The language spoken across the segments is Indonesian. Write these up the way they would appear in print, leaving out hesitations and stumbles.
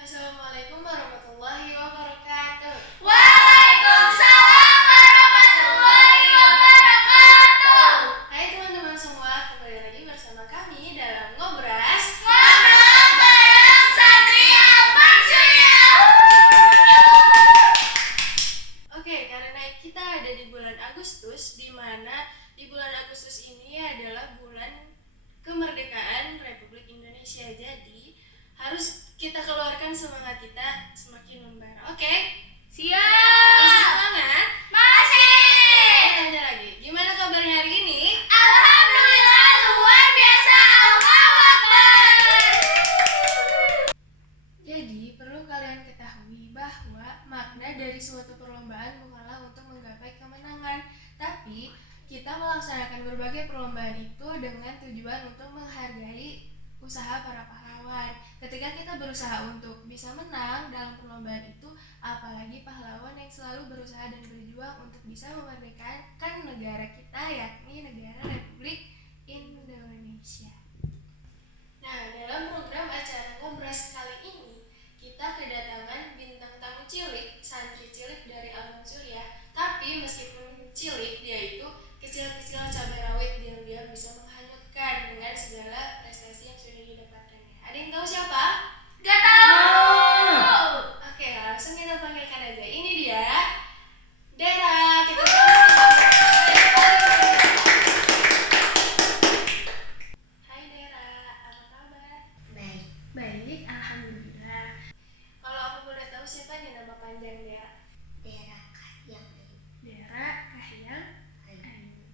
Assalamualaikum warahmatullahi wabarakatuh. Waalaikumsalam warahmatullahi wabarakatuh. Hai teman-teman semua, kembali lagi bersama kami dalam Ngobras. Ngobrol bareng Santri Al-Mansuriah. Oke, karena kita ada di bulan Agustus, di mana di bulan Agustus ini adalah bulan kemerdekaan Republik Indonesia. Jadi harus kita keluarkan semangat kita semakin membara. Oke? Masih Siap. semangat? Masih. Tanya lagi, gimana kabarnya hari ini? Alhamdulillah luar biasa. Allahu Akbar. Jadi, perlu kalian ketahui bahwa makna dari suatu perlombaan bukanlah untuk menggapai kemenangan, tapi kita melaksanakan berbagai perlombaan itu dengan tujuan untuk menghargai usaha para pahlawan. Ketika kita berusaha untuk bisa menang dalam perlombaan itu, apalagi pahlawan yang selalu berusaha dan berjuang untuk bisa memerdekakan negara kita, yakni negara Republik Indonesia. Nah, dalam program acara Ngobras kali ini, kita kedatangan bintang tamu cilik, santri cilik dari Al-Mansuriah. Tapi meskipun cilik, dia itu kecil-kecil cabai rawit yang dia bisa menghanyutkan dengan segala prestasi yang sudah didapatkannya. Ada yang tahu siapa? Gak tahu. Oke, langsung kita panggilkan aja. Ini dia, Dera. Kita sambut. Hai Dera, apa kabar? Baik. Baik, alhamdulillah. Kalau aku boleh tahu siapa nih nama panjang Dera? Dera Kahiyang. Dera Kahiyang Ayu.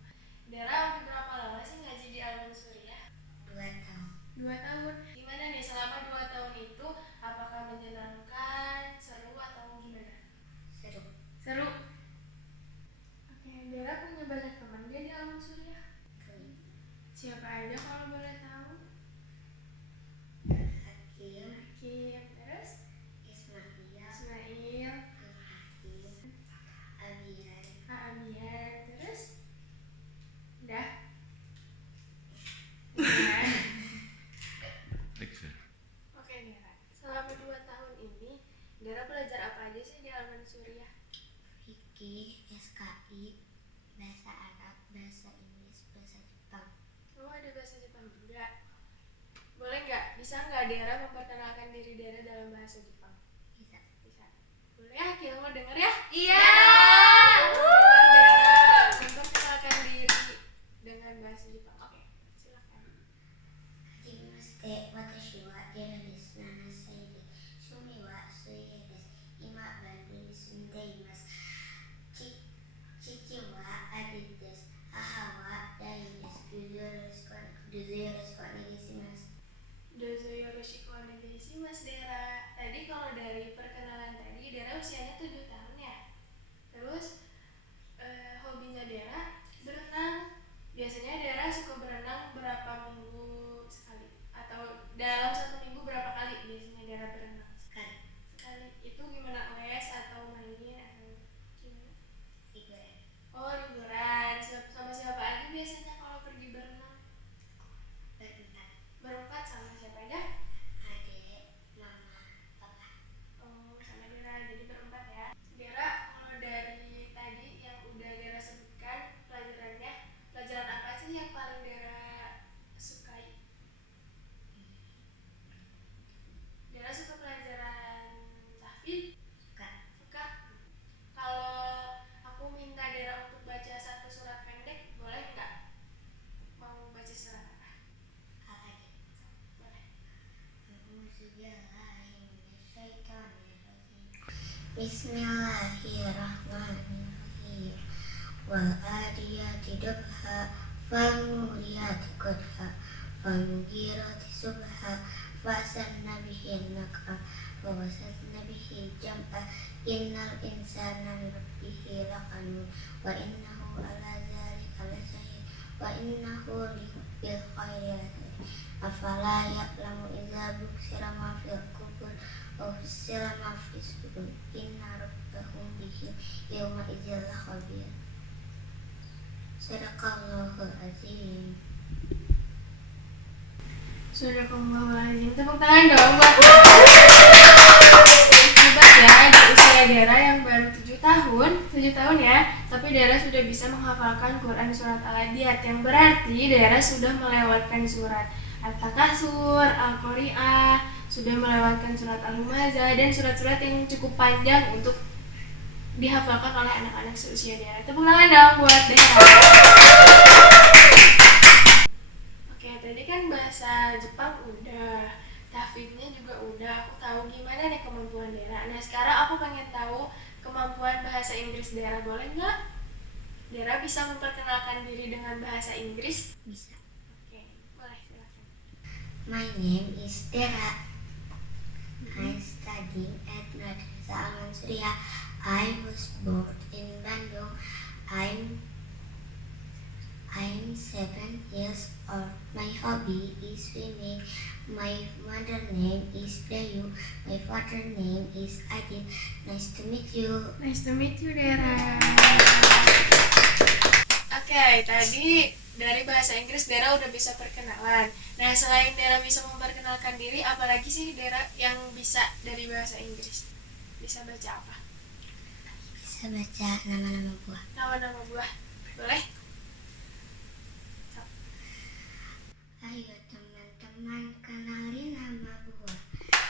Dera udah berapa lama sih ngaji di Al-Mansuriah? 2 tahun. 2 tahun. Gimana nih selama 2 tahun itu, apakah menyenangkan, seru atau gimana? Seru. Seru. Oke, Dera punya banyak teman dia di Al-Mansuriah. Siapa aja kalau boleh tahu? Hakim. Hakim, terus Ismail. Ismail, Al-Hakim. Abian. Amir, terus udah. Udah. Oke Dera, selama 2 tahun ini Dera belajar apa aja sih di Al-Mansuriah? Fikih, SKI, bahasa Arab, bahasa Inggris, bahasa Jepang. Oh, ada bahasa Jepang juga. Boleh nggak? Bisa nggak Dera memperkenalkan diri Dera dalam bahasa Jepang? Bisa. Bisa. Boleh ya, kita mau denger ya? Iya. Dengar Dera memperkenalkan diri dengan bahasa Jepang. Oke, silakan. Hajimashite, watashi wa Dera desu. Nanasai de. Shumi wa Suye desu. Ima Bandung ni sundeimasu. Chichi wa Adi desu. Haha wa Dai desu. Dozo yoroshiku onegaishimasu. Dozo yoroshiku onegaishimasu Dera. Tadi kalau dari perkenalan tadi, Dera usianya 7 tahun ya. Terus hobinya Dera berenang. Biasanya Dera suka berenang berapa minggu sekali? Atau dalam 1 minggu berapa kali biasanya Dera berenang? Sekali. Sekali. Itu gimana, les atau main atau gimana? Liburan. Oh, liburan. Sama siapa aja biasanya kalau pergi berenang? Berempat. Berempat, sama siapa aja? Adek, mama, papa. Oh, sama Dera, jadi berempat ya. Dera, kalau dari tadi yang udah Dera sebutkan pelajarannya, pelajaran apa sih yang paling Dera sukai? Dera suka pelajaran tahfidz? Suka. Suka. Kalau aku minta Dera untuk baca 1 surat pendek, boleh nggak? Mau baca surat apa? Apa aja? Boleh. Bismillahirrahmanirrahim. Wal adiyati dabha, fal muriyati qadha, fal mughirati subha, فأثرن به النقع فوسطن به جمعا إن الإنسان لربه لقنوط وإنه على ذلك لشهيد وإنه لحب الخير لشديد أفلا يعلم إذا بشر ما في القبور وحصل ما في الصدور إن ربهم بهم يومئذ لخبير. Sadaqallahul azim. Sadaqallahul Tepuk tangan dong buat hebat ya, di usia Dera yang baru 7 tahun ya, tapi Dera sudah bisa menghafalkan Quran surat Al-Adiyat, yang berarti Dera sudah melewatkan surat At-Takasur, Al-Qari'ah, sudah melewatkan surat Al-Humazah, dan surat-surat yang cukup panjang untuk dihafalkan oleh anak-anak seusia Dera. Tepuk tangan dong buat Dera. Oke, tadi kan bahasa Jepang udah, tahfidznya juga udah, aku tahu gimana nih kemampuan Dera. Nah, sekarang aku pengen tahu kemampuan bahasa Inggris Dera, boleh nggak? Dera bisa memperkenalkan diri dengan bahasa Inggris? Bisa. Oke, boleh, silakan. My name is Dera. I study at Madrasah Al-Mansuriah. I was born in Bandung. I'm 7 years old. My hobby is swimming. My mother name is Dayu. My father name is Adit. Nice to meet you. Nice to meet you, Dera. Oke, tadi dari bahasa Inggris Dera udah bisa perkenalan. Nah, selain Dera bisa memperkenalkan diri, apalagi sih Dera yang bisa dari bahasa Inggris? Bisa baca apa? Bisa baca nama-nama buah. Nama-nama buah, boleh? Ayo teman-teman kenali nama buah.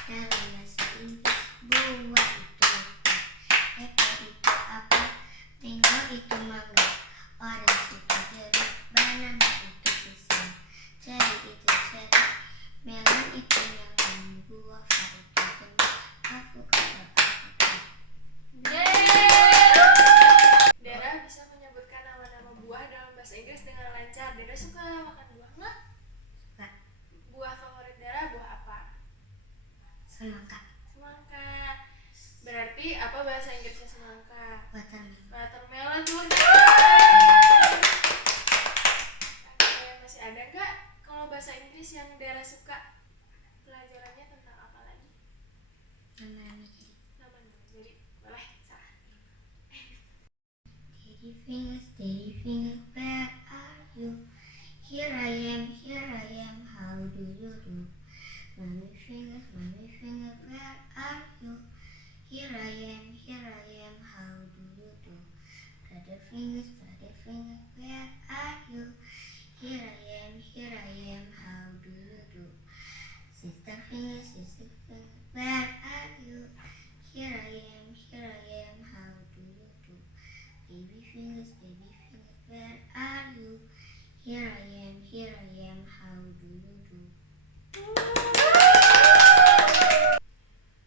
Dalam bahasa Inggris buah itu apa? Apple itu apa? Mango itu mangga. Orange itu jeruk. Banana itu pisang. Cherry itu cherry. Melon itu melon. Guava itu kenik. Avocado. Dera bisa menyebutkan nama-nama buah dalam bahasa Inggris dengan lancar. Dera suka makan buah nggak? Suka. Buah favorit Dera buah apa? Semangka. Semangka. Berarti apa bahasa Inggrisnya semangka? Watermelon. Watermelon tuh. Oke, masih ada nggak kalau bahasa Inggris yang Dera suka? Pelajarannya tentang apa lagi? Nama-nama jadi. Nama-nama jadi. Boleh, salah. Daddy fingers, where are you? Here I am, how do you do? Mommy fingers, where are you? Here I am, how do you do? Brother fingers, where are you? Here I am, how do you do? Sister fingers, where are you? Here I am, how do you do? Baby fingers, where are you? Here I am, how do you do?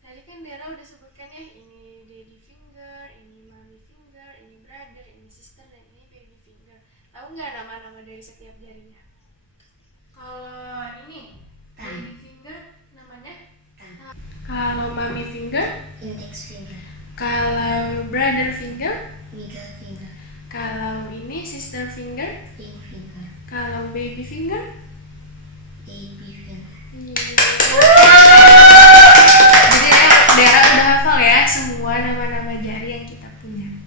Tadi kan Dera udah sebutkan ya, ini daddy finger, ini mommy finger, ini brother, ini sister, dan ini baby finger. Tahu nggak nama-nama dari setiap jarinya? Kalau ini daddy finger namanya? Kalau mommy finger? Index finger, Kalau brother finger? middle finger, Kalau ini sister finger? ring finger, Kalau baby finger? baby finger. Jadi Dera udah hafal ya semua nama-nama jari yang kita punya.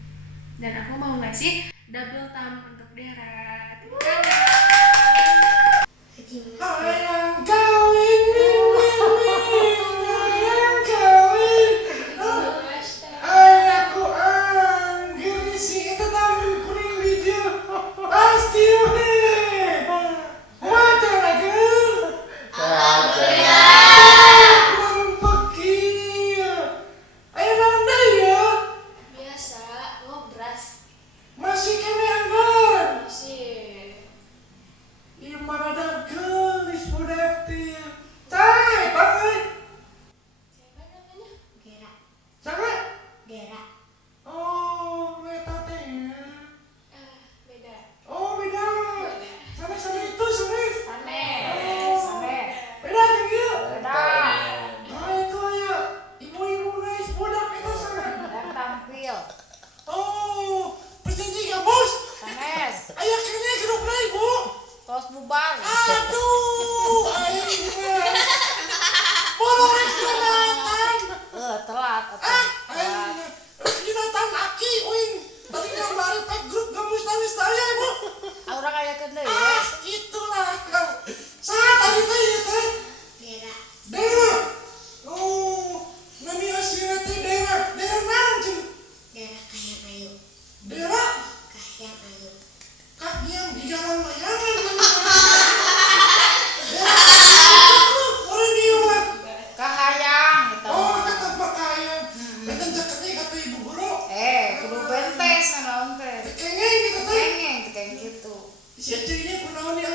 Dan aku mau ngasih double thumb untuk Dera. Tepuk tangan. Haji Mas Ayang kawin, ayang kawin, ayahku anggir si itu taman kuning hijau pasti hebat. Wajar agar. Alhamdulillah.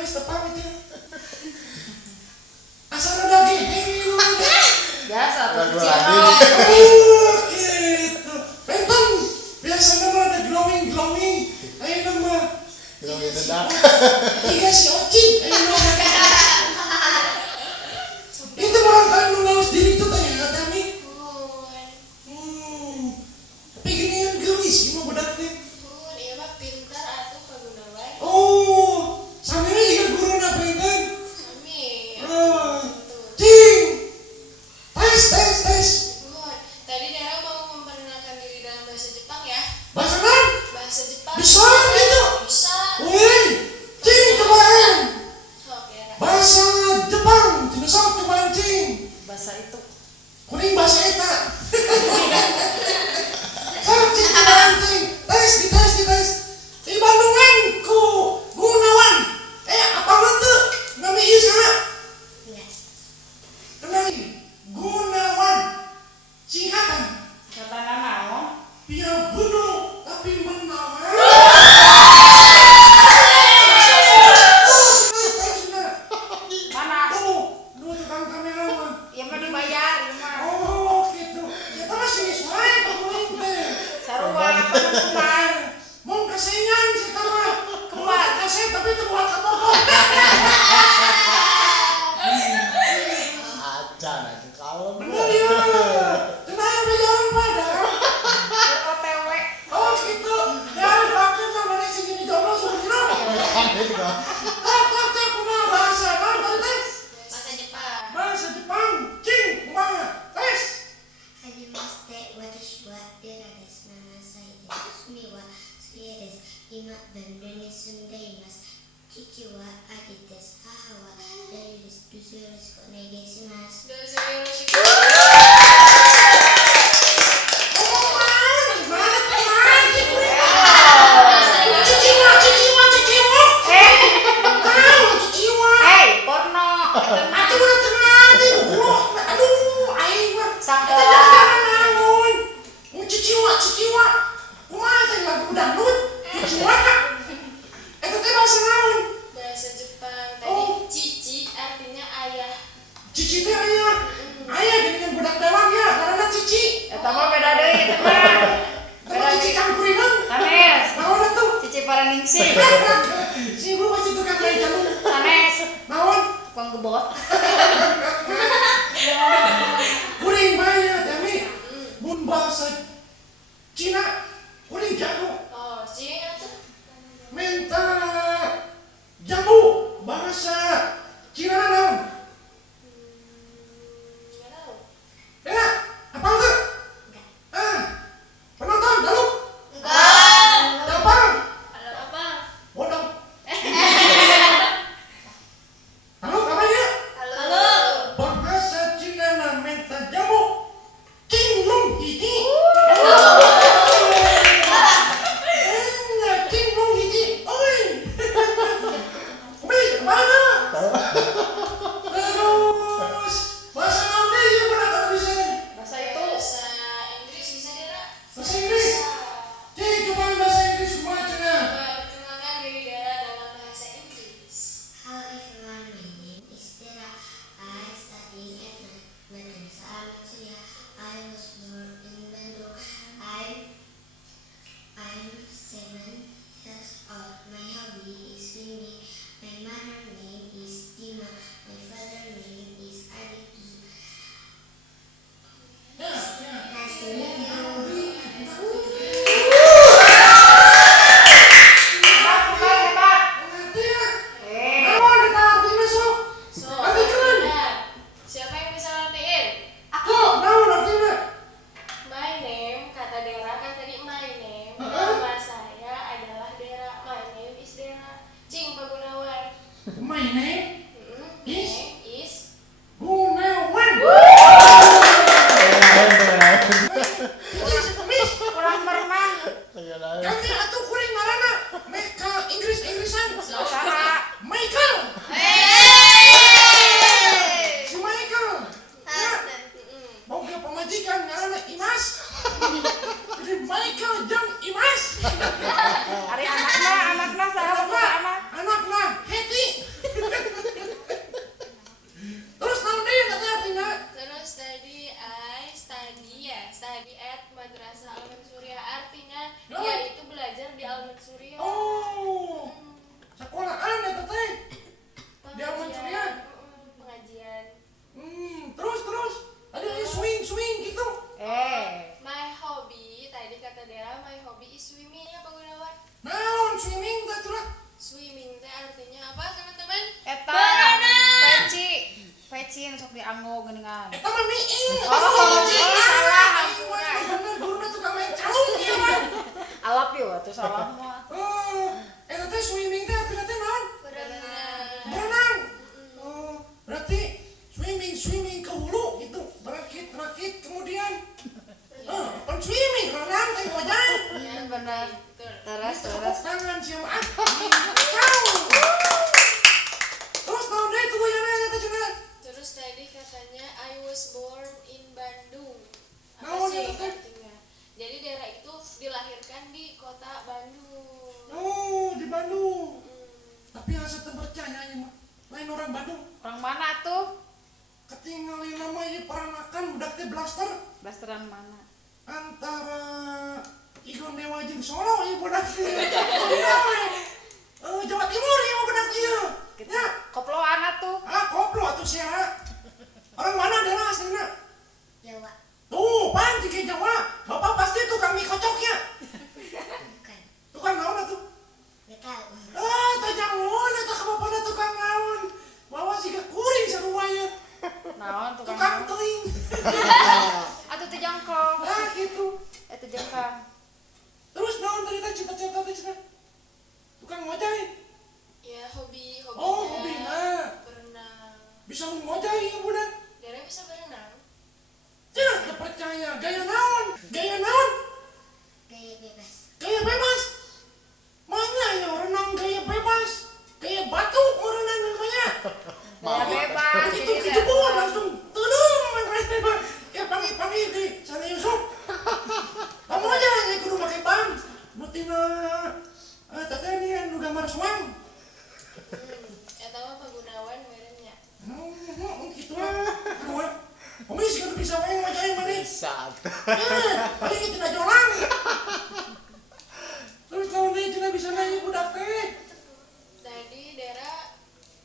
manis tepang itu. Asal ada gini lu. Biasa tuh Lagu Cino. lagi. Oh, gitu. Penton, biasanya mah ada glowing. Ayo nama. Yang itu dak. Tiga si Ocin. Ayo nama. Itu orang kalian lu ngawas diri itu tanya kami. Tapi gini kan gelis, gimana bedaknya? Iya mah pintar atuh Pak Gunawan. Oh, samanya juga guru apa itu? Kami. Cing. Tes. Tadi Dara mau memperkenalkan diri dalam bahasa Jepang ya. Bahasa kan? Bahasa Jepang. Bisa gitu. Bisa. Wih, cing cobaan. Sok ya. Bahasa Jepang, tidak sok cobaan cing. Bahasa itu. Kuning bahasa eta. Sok cing cobaan cing. Tes. Di Bandungan ku Gunawan. Apa tuh? Nama ieu saha? Enggak. Kenali. Gunawan. Singkatan. Katana naon? Dia gunung tapi menawan. Mana? Oh, lu tukang kameraman. Ya mah dibayar, ya mah. Oh, gitu. Kita masih sesuai pemain teh. Sarua penutupan. Mau kesenyan sih mah. Keluar kaset tapi terbuat kapok. Acan aja kalau Bener ya. Kenapa jangan pada? OTW. Oh, gitu. Ya, bahkan sama nasi gini jomblo sudah. Tak, kumaha bahasa naon tadi teh? Bahasa Jepang. Bahasa Jepang. Cing, kumaha? Tes. Hajimashite, watashi wa Dera desu. 7 歳です。趣味は水泳です。今、ベルリンに住んでいます。父はアリです。母はレイです。どうぞよろしくお願いします。 Dozo yoroshiku. Hei, porno. Bahasa Jepang. Tadi Oh. cici artinya ayah. Cici teh ayah dengan budak dewang ya, karena cici. Eta mah beda deui teh mah. Sama cici kangkurinan. Sanes. Naon atuh? Cici Paraningsih. Si ibu masih tukang kain jamu. Sanes. Naon? Tukang gebot. Kuring maya, tapi mun bahasa Cina kuring jago. Oh, cing atuh. Minta jamu bahasa Cina naon? Nggak tahu. Ya, apa enggak? Penonton, lalu? Enggak. Apa? Halo apa? Bodong. Lalu apa ya? Halo. Bahasa Cina sih sok dianggo geuningan. Eta mah miing. Salah hampura. Bener guruna tukang main calung ieu mah. Alap yo atuh salah mah. Eta teh swimming teh artinya teh naon? Berenang. Berarti swimming ke hulu gitu. Berakit kemudian. Pan swimming renang teh ngojay. Bener. Terus Tepuk tangan siapa? Terus tahun deh itu yang nanya teh cenah. Terus tadi katanya I was born in Bandung. Naon Apa sih eta teh? artinya? Jadi daerah itu dilahirkan di kota Bandung. Oh, di Bandung. Tapi asa teu percaya ieu mah. Lain orang Bandung. orang mana tuh? Ketinggalan nama ieu peranakan budak teh blaster Blasteran mana? antara Igon Dewa jeung Solo ieu budak teh. Jawa Timur ieu budak ieu. Ya, Koploan atuh. koplo atuh sia. Orang mana daerah asalna? Jawa. Tuh, pan di Jawa. Bapak pasti tukang mie kocok ya. Bukan. Tukang naon atuh? Gak tahu. Teh jangun eta ka bapana tukang naon. Bawa siga kuring sarua ieu. Naon tukang Tukang naon? teuing. Atuh teh jangkong. Gitu. Eta jangkang. Terus naon tadi teh cita-cita teh cenah? Tukang ngojay. Ya hobinya. Oh, hobina. Berenang. Bisa ngojay ieu budak. Daerah bisa berenang. Cenah teu percaya. Gaya naon? Gaya naon? Gaya bebas. Gaya bebas. Mana ya renang gaya bebas? Gaya batu renang namanya. Ya bebas. Itu kejebur langsung teuleum. Ya pangi-pangi di sana Yusuf. Kamu aja yang kudu make ban. Mutina teteh ini anu gambar suang. Eta mah Pagunawan merenya. Gitu lah. Kamu sih kudu bisa wae ngajain mana? Bisa. Paling kita tidak jolang. Terus kalau dia tidak bisa nanya budak teh. Tadi Dara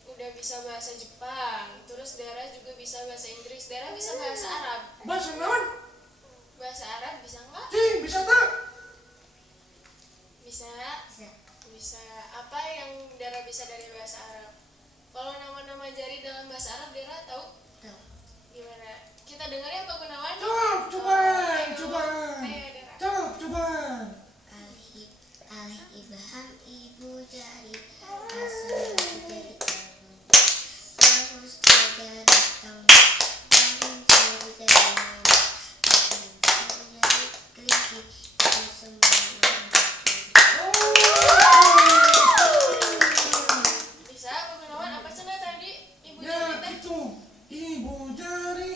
udah bisa bahasa Jepang, terus Dara juga bisa bahasa Inggris, Dara bisa bahasa Arab. Bahasa naon? Bahasa Arab bisa nggak? Cing, bisa tak? Bisa. Bisa. Bisa. Apa yang Dara bisa dari bahasa Arab? Kalau nama-nama jari dalam bahasa Arab Dara tahu? Tahu. Gimana? Kita dengar ya Pak Gunawan? Coba. Ayo Dara. Coba. Alif ibham ibu jari asal jadi tahun. Harus ada tahun. Tahun sudah jadi tahun sudah jadi kelinci itu semua Bisa Pak Gunawan? Apa cenah tadi? Ibu Ya jari teh? gitu. Ibu jari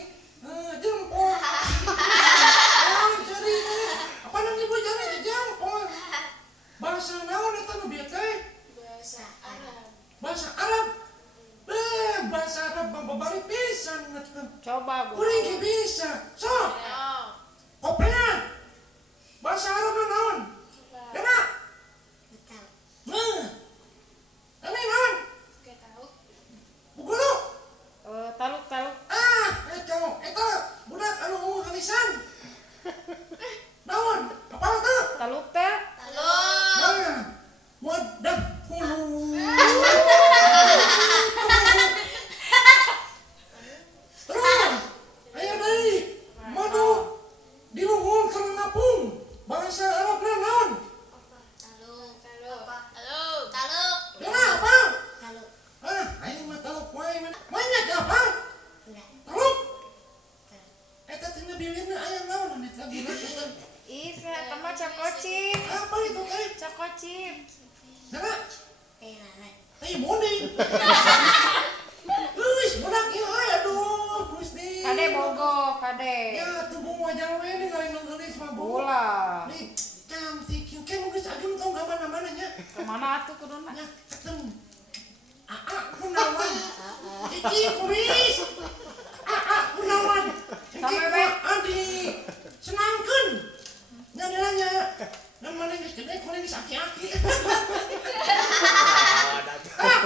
jempol. Jari apa nang ibu jari jempol. Bahasa naon eta nu bieu teh? Bahasa Arab. Bahasa Arab. Bahasa Arab babari pisan eta. Coba Bu. Kuring ge bisa. Sok, Oh. kopena. Bahasa Arab naon? Coba. Kena. Gak tahu. Ini naon? Gak tahu. Bugulu. Taluk. Eta budak anu ngomong kalisan. Naon? Apa teh? Taluk teh. Wadah hulu. Terus, ayo deui. Madu di luhur kana ngapung. Bahasa Arabna naon? Taluk. Halo. Dena apa? Taluk. Ayo mah taluk wae mana? Banyak apa? Enggak. Taluk. Eta tina biwirna aya naon eta budak eta? Ih, eta mah cokocip. Apa itu teh? Cokocip. Dena, Lalat. moni. Geus budak ieu aduh, Gusti. Kade bogo, kade. Ya tubuh wajah we nih lain gelis mah bu. Ulah. Nih cantik, kayak mungkin agem tau gak mana-mana nya. Kemana atuh kuduna? Ya ketemu. Kunawan. Cici kumis. Kunawan. Sampai we. Adi. Senangkeun. Nyadelanya. Dan mana geus gede kuning geus aki-aki.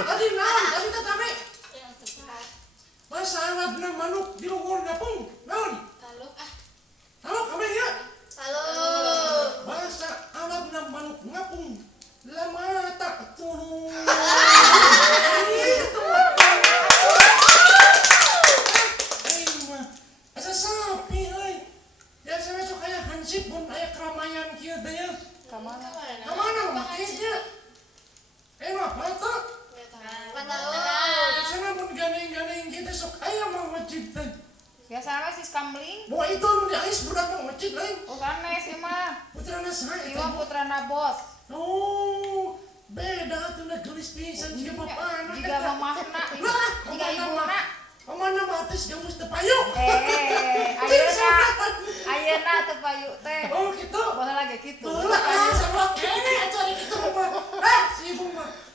Tadi naon? Tadi teh tame. Yang tepat. Bahasa Arabna manuk di luhur gapung. Naon? Taluk ah. Halo, kamu ya? Halo. Bahasa Arabna manuk ngapung. Lama tak turun. masjid teh. Biasanya sis kamling. Mau itu nu diais budak mah masjid lain. Oh sanes ieu mah. Putrana saha Ieu eta? mah putrana bos. Oh, beda tuh na gelis pisan siga bapana. Jika mamahna ieu. Lah, Jika ibuna. Omana mah atis geus teu payu. Ayeuna teu payu teh. Oh gitu. Baheula ge kitu. Baheula sama kene acara kitu mah. Si ibu mah